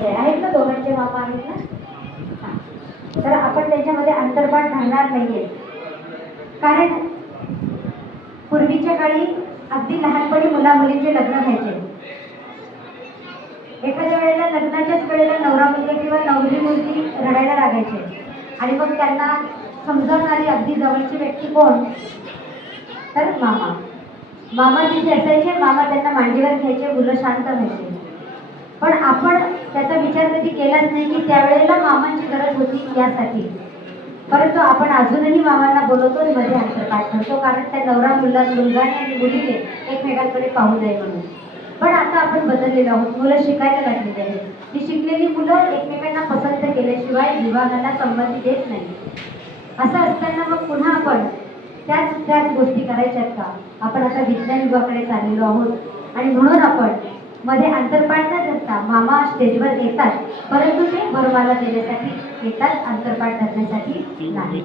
करायचे आहेत ना दोघांचे मामा आहेत ना? तर आपण त्याच्यामध्ये अंतर्भाग घालणार नाहीये. कारण पूर्वीच्या काळी अगदी लहानपणी मुला मुलींचे लग्न व्हायचे. एखाद्या वेळेला लग्नाच्याच वेळेला नवरा मुलगा किंवा नवरी मुलगी रडायला लागायचे. आणि मग त्यांना समजावणारी अगदी जवळची व्यक्ती कोण? तर मामा. मामा तिथे असायचे. मामा त्यांना मांडीवर घ्यायचे. मुलं शांत व्हायचे. पण आपण त्याचा विचार कधी केलाच नाही की त्यावेळेला मामांची गरज होती यासाठी. परंतु आपण अजूनही मामांना बोलवतो मध्ये अंतरपाठ ठेवतो कारण त्या नवरा मुलगा मुलगाने आणि मुलीने एकमेकांकडे पाहू नये म्हणून. पण आता आपण बदललेलो आहोत मुलं शिकायला लागलेली आहेत. ही शिकलेली मुलं एकमेकांना पसंत केल्याशिवाय विवाहाला संमती देत नाही. असं असताना मग पुन्हा आपण त्याच त्याच गोष्टी करायच्यात का? आपण आता विज्ञान विभागाकडे चाललेलो आहोत आणि म्हणून आपण मध्ये अंतरपाठ न धरता मामा स्टेजवर येतात परंतु ते वरमाला देण्यासाठी येतात अंतरपाठ धरण्यासाठी नाही.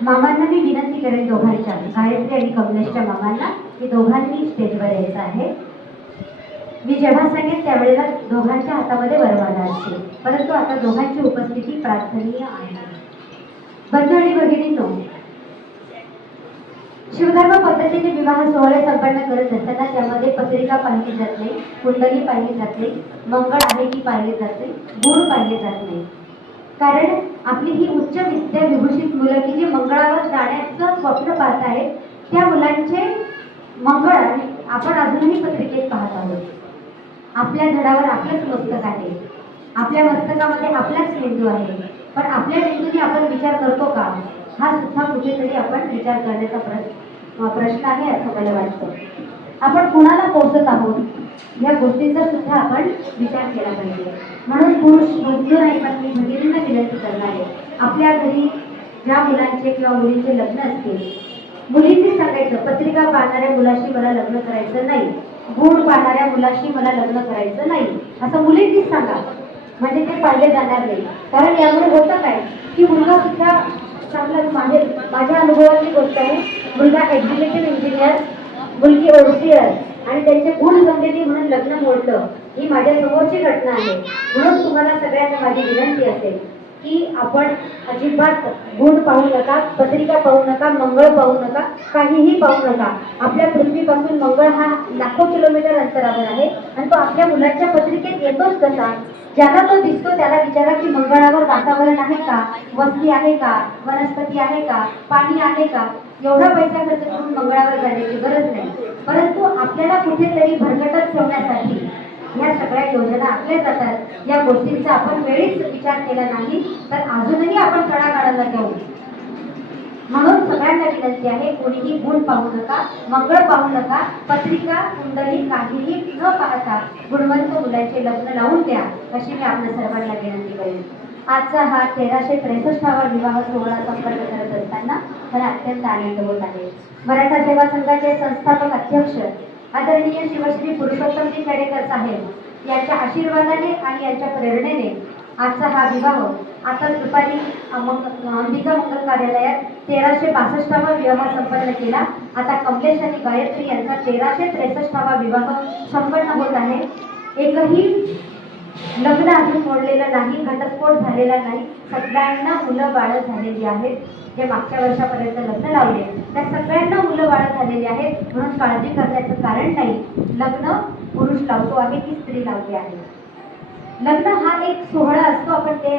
मामांना मी विनंती करेन दोघांच्या गायत्री आणि कमलेशच्या मामांना की दोघांनी स्टेजवर यायचं आहे. मी जेव्हा सांगेन त्यावेळेला दोघांच्या हातामध्ये वरवाला असते परंतु आता दोघांची उपस्थिती प्रार्थनीय आहे. बंधू आणि भगिनींनो शिवधर्म पद्धतीने विवाह सोहळे संपन्न करत असताना त्यामध्ये पत्रिका पाहिली जात नाही कुंडली पाहिली जाते मंगळ आहे की पाहिले जाते गुण पाहिले जात नाही. कारण आपली ही उच्च विद्या विभूषित मुलं की जी मंगळावर जाण्याचं स्वप्न पाहत आहेत त्या मुलांचे मंगळ आहे आपण अजूनही पत्रिकेत पाहत आहोत. आपल्या धडावर आपलंच मस्तक आहे. आपल्या मस्तकामध्ये आपलाच मेंदू आहे. पण आपल्या मेंदूने आपण विचार करतो का? हा सुद्धा कुठेतरी आपण विचार करण्याचा प्रश्न प्रश्न आहे असं मला वाटतं. आपण कुणाला पोचत आहोत? या गोष्टीचा सुद्धा आपण विचार केला पाहिजे. म्हणून पुरुष मृत्यू नाही पत्नी मी भगिनींना विनंती करणार आहे. आपल्या घरी ज्या मुलांचे किंवा मुलींचे लग्न असतील मुलींनी सांगायचं पत्रिका पाहणाऱ्या मुलाशी मला लग्न करायचं नाही. गुण पाहणाऱ्या मुलाशी मला लग्न करायचं नाही. असं मुलींनीच सांगा. म्हणजे ते पाळले जाणार नाही. कारण यामुळे होतं काय? की मुलगा सुद्धा चांगला माझे माझ्या अनुभवाची गोष्ट आहे. मुलगा एक्झिक्युटिव्ह इंजिनियर मुलगी ओळखीयर आणि त्यांचे गुण संगती म्हणून लग्न मोडलं ही माझ्या समोरची घटना आहे. म्हणून तुम्हाला सगळ्यांना माझी विनंती असेल. की आपण अजिबात गुण पाहू नका पत्रिका पाहू नका मंगळ पाहू नका काहीही पाहू नका. आपल्या पृथ्वीपासून मंगळ हा लाखो किलोमीटर अंतरावर आहे आणि तो आपल्या मुलाच्या पत्रिकेत येतोच कसा ज्याला तो दिसतो त्याला विचारा की मंगळावर वातावरण आहे का? वस्ती आहे का? वनस्पती आहे का? पाणी आहे का? एवढा पैसा खर्च करून मंगळावर जाण्याची गरज नाही. परंतु आपल्याला कुठेतरी भरकटत ठेवण्यासाठी या सगळ्या योजना आखल्या जातात. या गोष्टींचा आपण वेळीच विचार केला नाही तर अजूनही आपण तळागाळाला जाऊ. म्हणून सगळ्यांना विनंती आहे कोणीही गुण पाहू नका मंगळ पाहू नका पत्रिका कुंडली काहीही न पाहता गुणवंत मुलांचे लग्न लावून द्या अशी मी आपल्या सर्वांना विनंती करेन. आजचा हा तेराशे त्रेसष्टावा विवाह सोहळा संपर्क करत असताना मला अत्यंत आनंद होत आहे. मराठा सेवा संघाचे संस्थापक अध्यक्ष आदरणीय शिवश्री पुरुषोत्तमजी खेडेकर साहेब यांच्या आशीर्वादाने आणि यांच्या प्रेरणेने आजचा हा विवाह आता दुपारी अंबिका मंगल कार्यालयात तेराशे बासष्टावा विवाह संपन्न केला. आता कमलेश आणि गायत्री यांचा तेराशे त्रेसष्टावा विवाह संपन्न होत आहे. एकही लग्न अजून मोडलेलं नाही घटस्फोट झालेला नाही सगळ्यांना मुलं बाळं झालेली आहेत. जे मागच्या वर्षापर्यंत लग्न लावले. त्या सगळ्यांना मुलं बाळं झालेली आहेत म्हणून काळजी करण्याचं कारण नाही. लग्न पुरुष लावतो आहे की स्त्री लावते आहे. लग्न हा एक सोहळा असतो आपण ते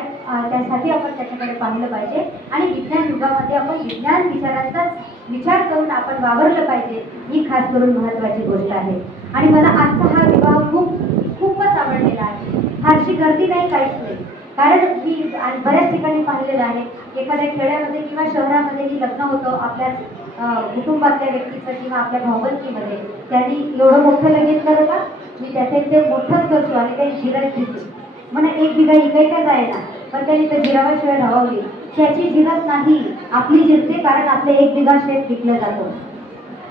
त्यासाठी आपण त्याच्याकडे पाहिलं पाहिजे. आणि विज्ञान युगामध्ये आपण विज्ञान विचारांचा विचार करून आपण वावरलं पाहिजे ही खास करून महत्त्वाची गोष्ट आहे. आणि मला आजचा हा विवाह खूप फारशी गर्दी नाही काहीच नाही. कारण मी बऱ्याच ठिकाणी पाहिलेलं आहे एखाद्या खेड्यामध्ये किंवा शहरामध्ये जी लग्न होतं आपल्या कुटुंबातल्या व्यक्तीचं किंवा आपल्या भावबंदीमध्ये त्यांनी एवढं मोठं लगेच करू का? मी त्याचे ते मोठंच करतो आणि काही जिरत दिसते म्हणा एक बिघा इकाई का जायना पण त्यांनी तर जिरावाशिवाय धावावली त्याची जिरत नाही आपली जिरते कारण आपलं एक बिघा शेत विकलं जातं.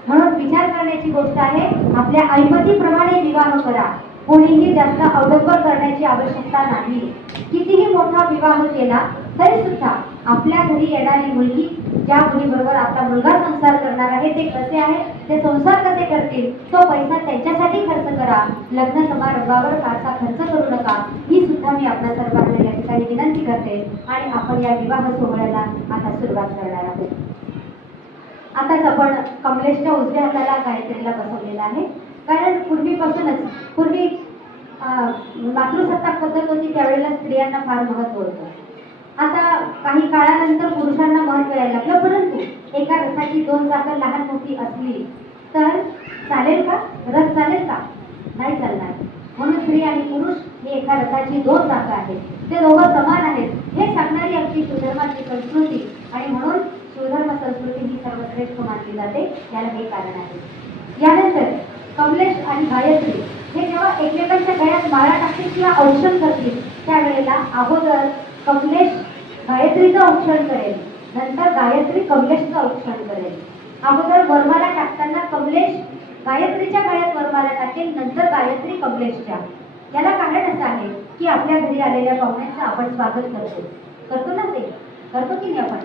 म्हणून विचार करण्याची गोष्ट आहे आपल्या ऐमतीप्रमाणे विवाह करा. कोणीही जास्त अवलंबन करण्याची आवश्यकता नाही. कितीही मोठा विवाह केला तरी सुद्धा आपल्या घरी येणारी मुलगी ज्या मुलीबरोबर आपला मुलगा संसार करणार आहे ते कसे आहे ते संसार कसे करतील तो पैसा त्यांच्यासाठी खर्च करा. लग्न समारंभावर फारसा खर्च करू नका. ही सुद्धा मी आपल्या सर्वांना या ठिकाणी विनंती करते. आणि आपण या विवाह सोहळ्याला आता सुरुवात करणार आहोत. आताच आपण कमलेशच्या उजव्या हाताला गायत्रीला बसवलेला आहे. कारण पूर्वीपासूनच पूर्वी मातृसत्ताक पद्धत होती त्यावेळेला स्त्रियांना फार महत्त्व होतं. आता काही काळानंतर पुरुषांना महत्त्व यायला लागलं परंतु एका रथाची दोन चाकं लहान मोठी असली तर चालेल का? रथ चालेल का? नाही चालणार. म्हणून स्त्री आणि पुरुष हे एका रथाची दोन चाकं आहेत. ते दोघं समान आहेत. हे सांगणारी आपली शिवधर्माची संस्कृती आणि म्हणून शिवधर्म संस्कृती ही सर्वश्रेष्ठ मानली जाते याला हे कारण आहे. यानंतर कमलेश आणि गायत्री हे जेव्हा एकमेकांच्या गळ्यात माळा टाकतील किंवा औक्षण करतील त्यावेळेला अगोदर कमलेश गायत्रीचं औक्षण करेल. नंतर गायत्री कमलेशचं औक्षण करेल. अगोदर वरमाला टाकताना कमलेश गायत्रीच्या गळ्यात वरमाला टाकेल नंतर गायत्री कमलेशच्या. याला कारण असं आहे की आपल्या घरी आलेल्या पाहुण्यांचं आपण स्वागत करतो. करतो ना ते? करतो की नाही आपण?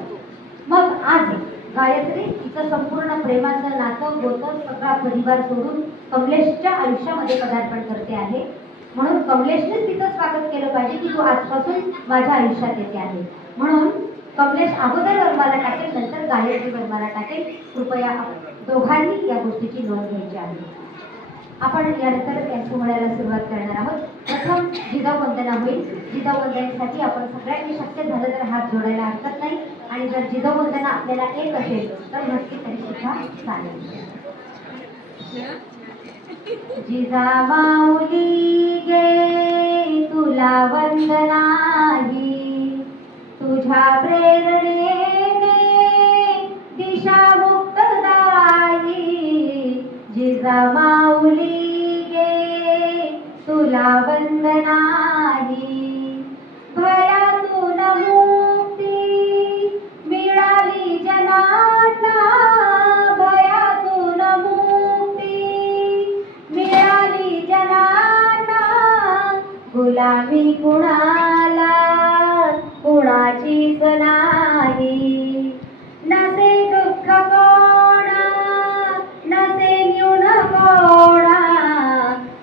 मग आज गायत्री तिचं संपूर्ण प्रेमाचं नातं होतं सगळा परिवार सोडून कमलेशच्या आयुष्यामध्ये पदार्पण करते आहे. म्हणून कमलेशनेच तिचं स्वागत केलं पाहिजे की तू आजपासून माझ्या आयुष्यात येते आहे. म्हणून कमलेश अगोदर वर्माला टाकेल नंतर गायत्री वर्माला टाकेल. कृपया दोघांनी या गोष्टीची नोंद घ्यायची आहे. आपण यानंतर या सोहळ्याला सुरुवात करणार आहोत. प्रथम जिजाऊ वंदना होईल. जिजाऊ वंदनेसाठी आपण सगळ्यांनी शक्य झालं तर हात जोडायला हरकत नाही. आणि जर जिजा बोलताना आपल्याला एक असेल तर नक्की तरी सुद्धा चालेल. जिजामाऊली गे तुला वंदनाही तुझ्या प्रेरणेने दिशा मुक्तदाई जिजा माऊली गे तुला वंदना कुणाला? कुणाचीच नाही. नसे दुःख कोणा? नसे न्यून कोणा?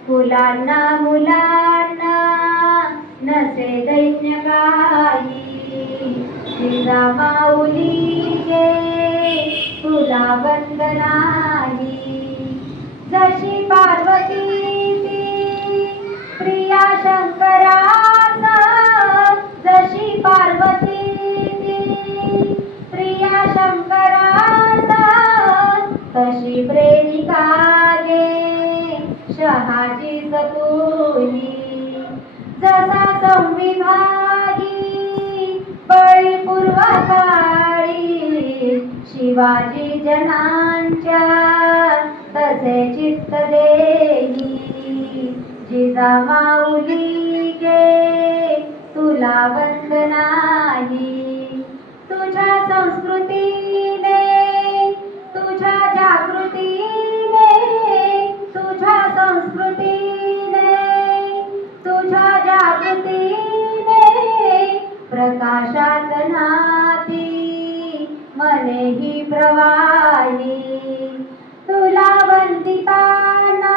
मुलांना मुलांना. नसे दैन्य काही. माऊलीचे तुला बंद नाही जशी तशी प्रेमिका गे शहाजी सतुली जसा संविभागी बळी पूर्वकाळी शिवाजी जनांच्या तसे चित्त देही जिजा माऊली गे तुला वंदना प्रकाशात नाती मनेही प्रवाही. तुला वंदिताना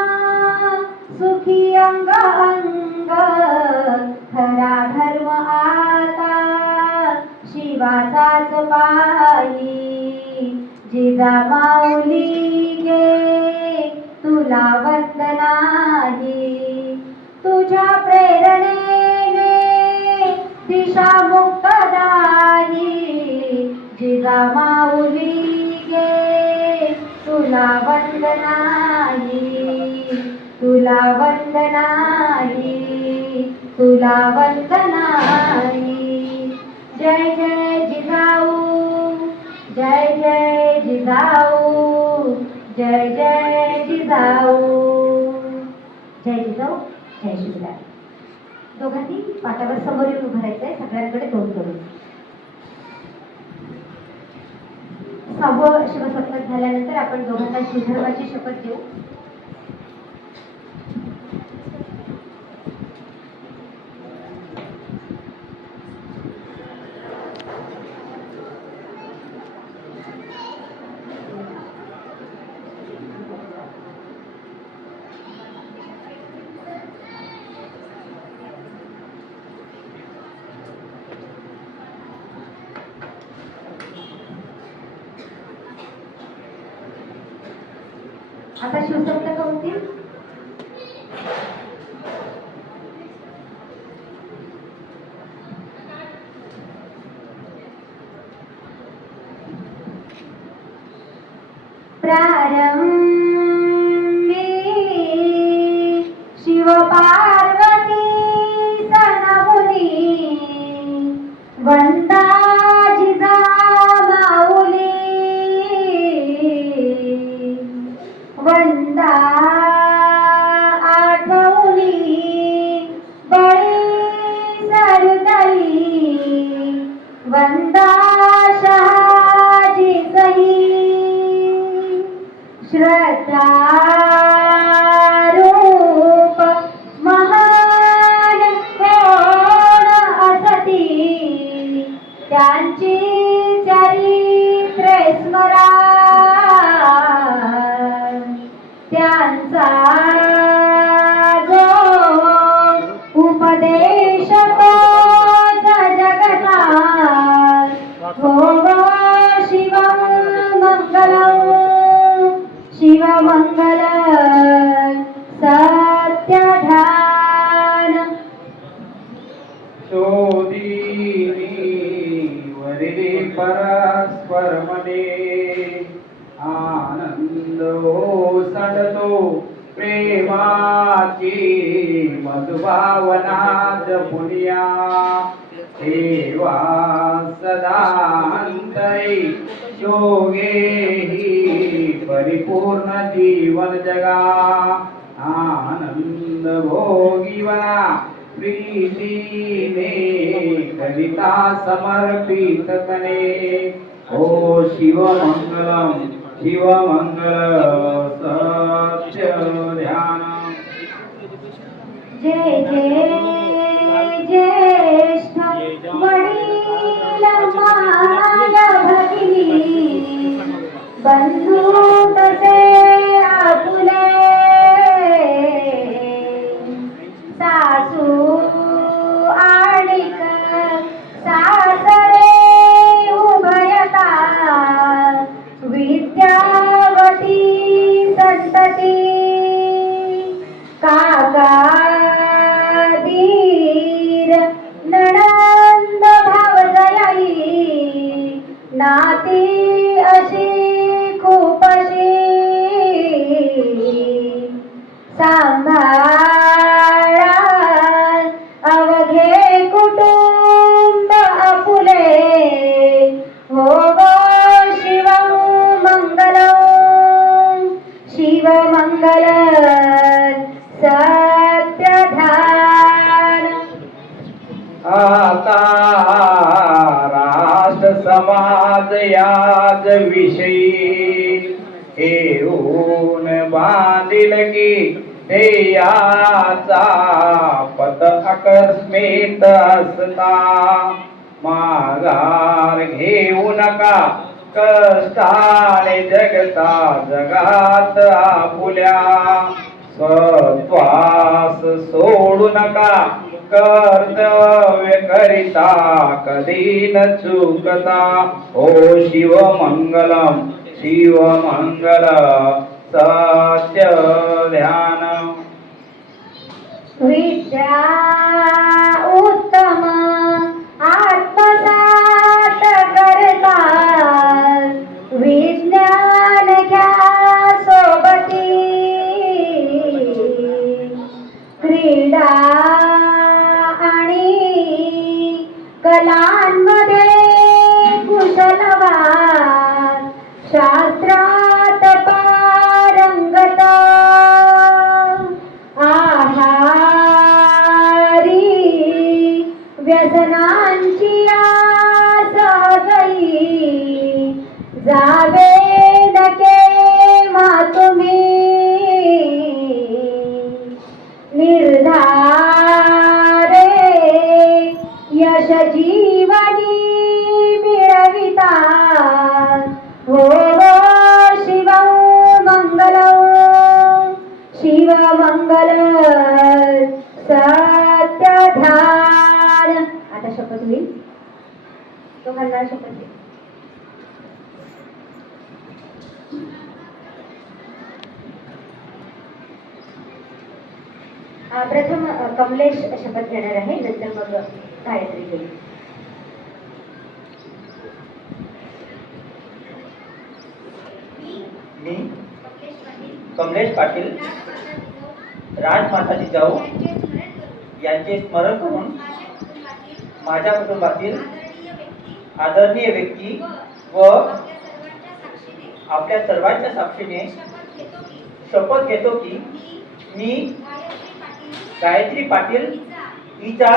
सुखी अंग अंग खरा धर्म आता शिवाचाच पायी. जिजा माऊली गे तुला वंदना दिशा मुक्तदाही जिजा माऊली गे तुला वंदनाही तुला वंदनाही तुला वंदनाही जय जय जिजाऊ जय जय जिजाऊ जय जय जिजाऊ. जय जिजाऊ जय शिवराय दोघांनी पाटावर समोर येऊन उभं राहायचंय. सगळ्यांकडे दोन करून. सहावं शिवसप्तक झाल्यानंतर आपण दोघांना शिवधर्माची शपथ देऊ പരം आनंद सडतो प्रेमाची मधुभावनात पुण्या देवा सदा योगे परिपूर्ण जीवन जगा. आनंद भोगीवना प्रीतीने कविता समर्पित कने ओ शिवमङ्गलम् ध्यान जय जय ज्येष्ठ वडील स्थाने जगता जगात आपुल्या. स्वत्वास सोडू नका कर्तव्य करिता कधी न चुकता. ओ शिव मंगलम शिव मंगल सत्य ध्यान. विद्या उत्तम प्रथम कमलेश शपथ घेणार आहे नंतर मग गायत्री घेईल मी? कमलेश पाटील. राजमाताजी जाऊ. यांचे स्मरण करून माझ्या कुटुंबातील आदरणीय व्यक्ती व आपल्या सर्वांच्या साक्षीने शपथ घेतो की मी गायत्री पाटील हिच्या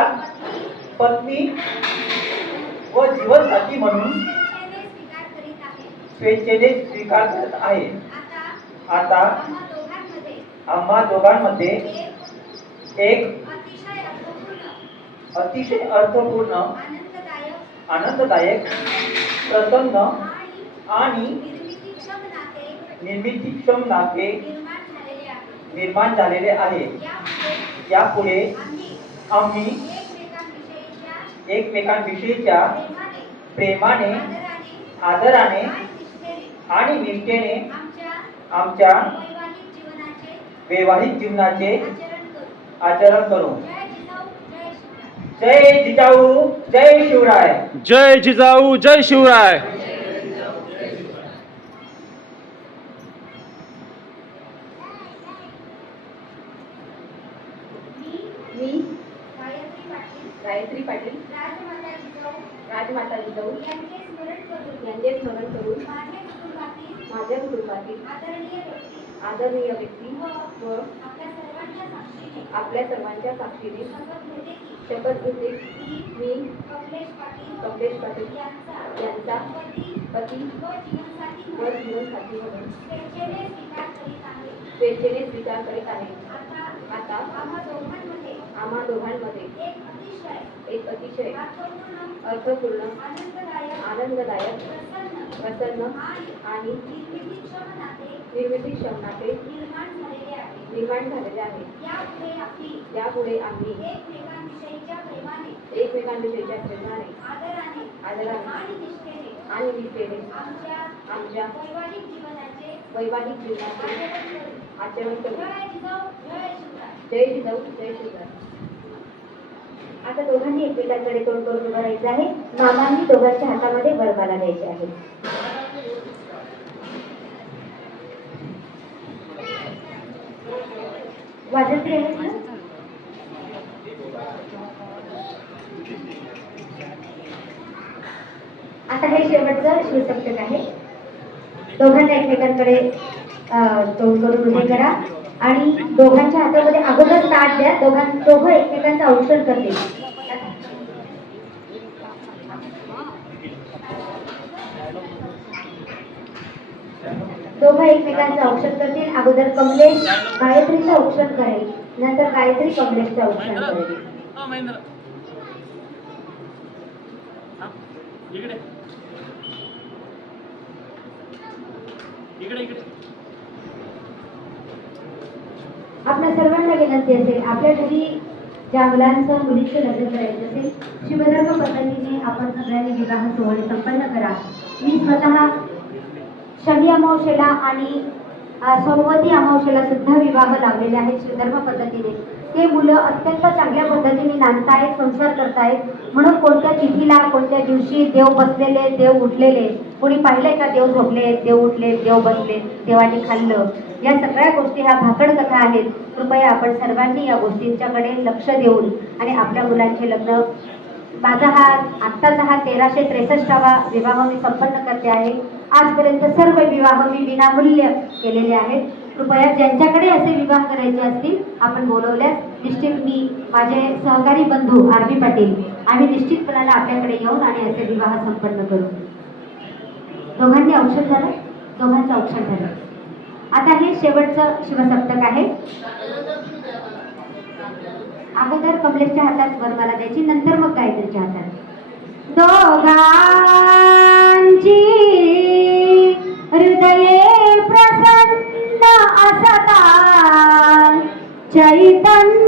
पत्नी व जीवनसाथी म्हणून स्वेच्छेने स्वीकार करत आहे. आता आम्हा दोघांमध्ये एक अतिशय अर्थपूर्ण आनंददायक प्रसन्न आणि निर्मितीक्षम नाते निर्माण झालेले आहे. यापुढे आम्ही एकमेकांविषयीच्या प्रेमाने आदराने आणि निष्ठेने आमच्या वैवाहिक जीवनाचे आचरण करू. जय जिजाऊ जय शिवराय. जय जिजाऊ जय शिवराय मी गायत्री पाटील राजमाता जिजाऊ यांचे स्मरण करून माझ्या कुटुंबातील आदरणीय व्यक्ती व आपल्या सर्वांच्या साक्षीने शपथ घेते मी कमलेश पाटील यांचा पती व जीवनसाथी म्हणून स्वेच्छेने स्वीकार करीत आहे. आता आम्हा दोघांमध्ये एक अतिशय अर्थपूर्ण आनंददायक प्रसन्न आणि निर्मिती क्षमनाचे निर्माण झालेले आहे. यापुढे आम्ही एकमेकांविषयीच्या प्रेमाने आदराने आणि निष्ठेने. आमच्या वैवाहिक जीवनाचे आचरण करू जय जिजाऊ जय शिवराय. आता दोघांनी एकमेकांकडे तोंड करून उभं राहायचं आहे. मामांनी दोघांच्या हातामध्ये वरमाला द्यायची आहे. वाजंत्री आहेत ना आता हे शेवटचं शिवसप्तक आहे. दोघांना एकमेकांकडे तोंड करून उभे करा. आणि दोघांच्या हातामध्ये अगोदर ताट द्या. दोघां दोघं एकमेकांचं औषध करतील. दोघं एकमेकांचं औषध करतील. अगोदर कमलेश गायत्रीचं औषध करेल. नंतर गायत्री कमलेशचं औषध करेल हा, महेंद्र हा, इकडे. इकडे इकडे. आपल्या सर्वांना विनंती असेल आपल्या घरी ज्या मुलांचं मुलीचं लग्न करायचं असेल शिवधर्म पद्धतीने आपण सगळ्यांनी विवाह सोहळे संपन्न करा. मी स्वतः शनी अमावशेला आणि सोमवती अमावशेला सुद्धा विवाह लावलेले आहेत शिवधर्म पद्धतीने. ते मुलं अत्यंत चांगल्या पद्धतीने नांदतायत संसार करतायत. म्हणून कोणत्या तिथीला कोणत्या दिवशी देव बसलेले देव उठलेले कोणी पाहिले का देव झोपले देव उठले देव बसले देवाने खाल्लं? या सगळ्या गोष्टी ह्या भाकड कथा आहेत. कृपया आपण सर्वांनी या गोष्टींच्याकडे लक्ष देऊन आणि आपल्या मुलांचे लग्न माझा हा आत्ताचा हा तेराशे त्रेसष्टावा विवाह मी संपन्न करते आहे. आजपर्यंत सर्व विवाह मी विनामूल्य केलेले आहेत. कृपया ज्यांच्याकडे असे विवाह करायचे असतील आपण बोलवल्यास निश्चित मी माझे सहकारी बंधू आर बी पाटील आम्ही निश्चितपणाला आपल्याकडे येऊन आणि असे विवाह संपन्न करू. दोघांनी औक्षण झालं दोघांचं औक्षण झालं. आता हे शेवटचं शिवसप्तक आहे. अगोदर कमलेशच्या हातात वरमाला द्यायची नंतर मग गायत्रीच्या हातात. दोघांची हृदये प्रसन्न असता चैतन्य